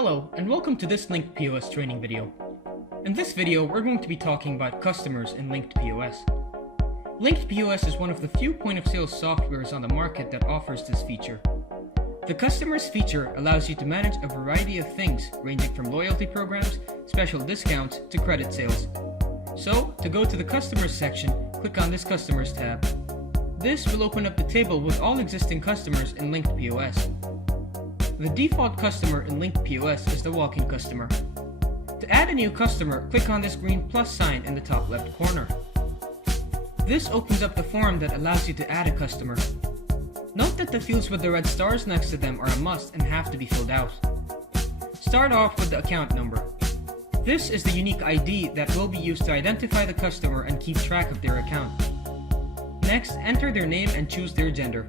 Hello, and welcome to this LinkedPOS training video. In this video, we're going to be talking about customers in LinkedPOS. LinkedPOS is one of the few point-of-sale softwares on the market that offers this feature. The Customers feature allows you to manage a variety of things, ranging from loyalty programs, special discounts, to credit sales. So, to go to the Customers section, click on this Customers tab. This will open up the table with all existing customers in LinkedPOS. The default customer in LinkedPOS is the walk-in customer. To add a new customer, click on this green plus sign in the top left corner. This opens up the form that allows you to add a customer. Note that the fields with the red stars next to them are a must and have to be filled out. Start off with the account number. This is the unique ID that will be used to identify the customer and keep track of their account. Next, enter their name and choose their gender.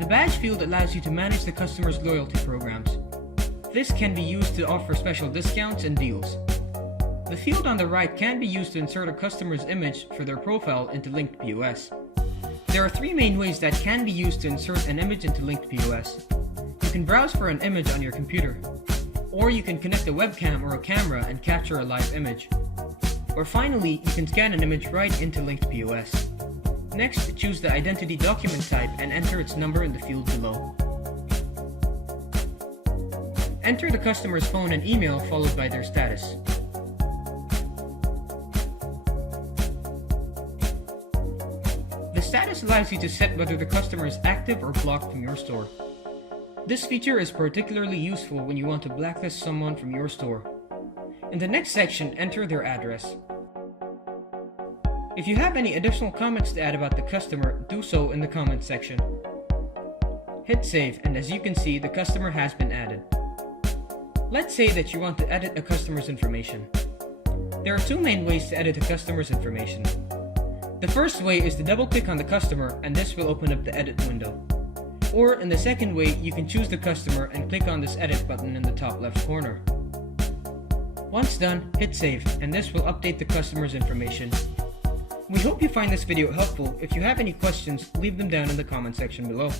The badge field allows you to manage the customer's loyalty programs. This can be used to offer special discounts and deals. The field on the right can be used to insert a customer's image for their profile into LinkedPOS. There are three main ways that can be used to insert an image into LinkedPOS. You can browse for an image on your computer, or you can connect a webcam or a camera and capture a live image. Or finally, you can scan an image right into LinkedPOS. Next, choose the identity document type and enter its number in the field below. Enter the customer's phone and email followed by their status. The status allows you to set whether the customer is active or blocked from your store. This feature is particularly useful when you want to blacklist someone from your store. In the next section, enter their address. If you have any additional comments to add about the customer, do so in the comments section. Hit save, and as you can see, the customer has been added. Let's say that you want to edit a customer's information. There are two main ways to edit a customer's information. The first way is to double-click on the customer, and this will open up the edit window. Or in the second way, you can choose the customer and click on this edit button in the top left corner. Once done, hit save, and this will update the customer's information. We hope you find this video helpful. If you have any questions, leave them down in the comment section below.